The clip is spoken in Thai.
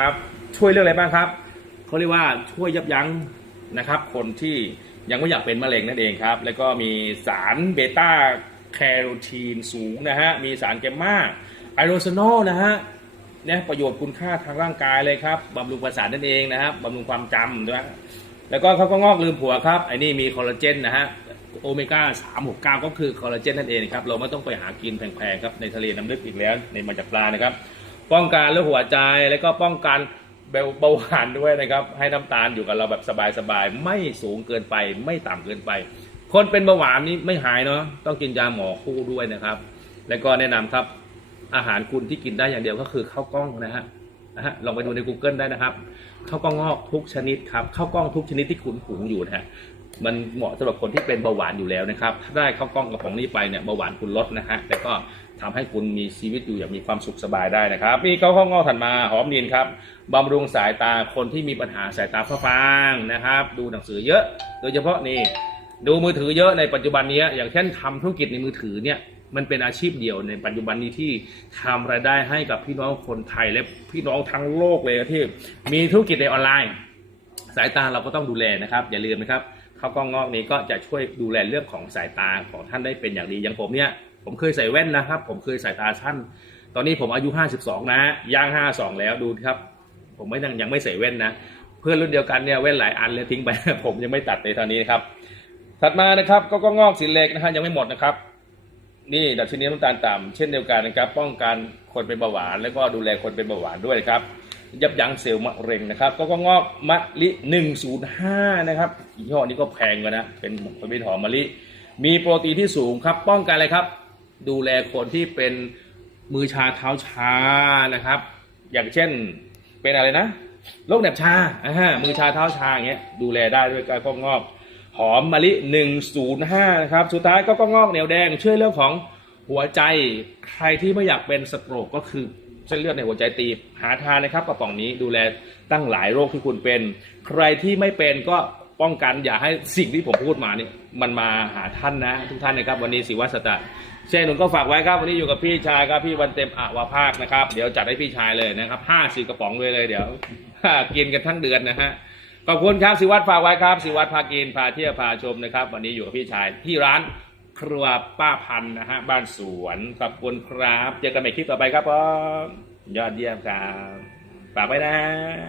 ครับช่วยเรื่องอะไรบ้างครับเขาเรียกว่าช่วยยับยั้งนะครับ คนที่ยังไม่อยากเป็นมะเร็งนั่นเองครับ แล้วก็มีสารเบต้าแคโรทีนสูงนะฮะมีสารแกมมาไอโรซานอลนะฮะเนี่ยประโยชน์คุณค่าทางร่างกายเลยครับบำรุงประสาทนั่นเองนะครับบำรุงความจำด้วยแล้วก็เขาก็งอกลืมผัวครับไอ้นี่มีคอลลาเจนนะฮะโอเมก้า3 6 9ก็คือคอลลาเจนนั่นเองครับ เราไม่ต้องไปหากินแพงๆครับ ในทะเลน้ำลึกอีกแล้ว ในมาจากปลานะครับ ป้องกันเรื่องหัวใจแล้วก็ป้องกันเบาเบาหวานด้วยนะครับ ให้น้ำตาลอยู่กับเราแบบสบายๆไม่สูงเกินไป ไม่ต่ำเกินไป คนเป็นเบาหวานนี่ไม่หายเนาะต้องกินยาหมอคู่ด้วยนะครับ แล้วก็แนะนำครับอาหารคุณที่กินได้อย่างเดียวก็คือข้าวกล้องนะฮะนะฮะลองไปดูใน Google ได้นะครับข้าวกล้องงอกทุกชนิดครับข้าวกล้องทุกชนิดที่คุณหุงอยู่นะฮะ มันเหมาะสำหรับคนที่เป็นเบาหวานอยู่แล้วนะครับถ้าได้ข้าวกล้องกระป๋องนี้ไปเนี่ยเบาหวานคุณลดนะฮะแล้วก็ทำให้คุณมีชีวิตอยู่อย่างมีความสุขสบายได้นะครับมีข้าวกล้องงอถัดมาหอมนินครับบำรุงสายตาคนที่มีปัญหาสายตาฟ้าฟางนะครับ ดูหนังสือเยอะ โดยเฉพาะนี่ดูมือถือเยอะในปัจจุบันนี้อย่างเช่นทำธุรกิจในมือถือเนี่ยมันเป็นอาชีพเดียวในปัจจุบันนี้ที่ทำรายได้ให้กับพี่น้องคนไทยและพี่น้องทั้งโลกเลยที่มีธุรกิจในออนไลน์ สายตาเราก็ต้องดูแลนะครับ อย่าลืมนะครับ ข้าวกล้องงอกนี้ก็จะช่วยดูแลเรื่องของสายตาของท่านได้เป็นอย่างดีอย่างผมเนี่ยผมเคยใส่แว่นนะครับ ผมเคยสายตาสั้น ตอนนี้ผมอายุ 52 นะ ย่าง 52 แล้วดูครับ ผมไม่ยังยังไม่ใส่แว่นนะ เพื่อนรุ่นเดียวกันเนี่ยแว่นหลายอันเลยทิ้งไป ผมยังไม่ตัดในตอนนี้ครับ ถัดมานะครับก็ก็งอกสีเหล็กนะฮะยังไม่หมดนะครับ นี่ดัชนีน้ำตาลต่ำเช่นเดียวกันนะครับ ป้องกันคนเป็นเบาหวาน แล้วก็ดูแลคนเป็นเบาหวานด้วยครับ ยับยั้งเซลล์มะเร็งนะครับก็งอกมะลิ 105 นะครับยี่ห้อนี้ก็แพงกว่านะ เป็นผลิตหอมมะลิ มีโปรตีนที่สูงครับ ป้องกันอะไรครับ ดูแลคนที่เป็นมือชาเท้าชานะครับ อย่างเช่นเป็นอะไรนะโรคเหน็บชาอ่ามือชาเท้าชาอย่างเงี้ยดูแลได้ด้วยการก็งอกหอมมะลิ 105 นะครับ สุดท้ายก็ก็งอกเหนียวแดง ช่วยเรื่องของหัวใจ ใครที่ไม่อยากเป็นสโตรกก็คือ เส้นเลือดในหัวใจตีบหาทานนะครับกระป๋องนี้ดูแลตั้งหลายโรคที่คุณเป็น ใครที่ไม่เป็นก็ป้องกันอย่าให้สิ่งที่ผมพูดมาเนี่ยมันมาหาท่านนะ ทุกท่านนะครับ วันนี้ศิวัสตะเช่นหนุนก็ฝากไว้ครับ วันนี้อยู่กับพี่ชายครับพี่วันเต็มอวภาคนะครับ เดี๋ยวจัดให้พี่ชายเลยนะครับห้าสิบกระป๋องเลยเลยเดี๋ยวกินกันทั้งเดือนนะฮะขอบคุณครับสิวัตรฝากไว้ครับสิวัตรพากินพาเที่ยวพาชมนะครับ วันนี้อยู่กับพี่ชายที่ร้าน ครัวป้าพันนะฮะบ้านสวนขอบคุณครับ เจอกันใหม่คลิปต่อไปครับผมยอดเยี่ยมครับฝากไว้นะ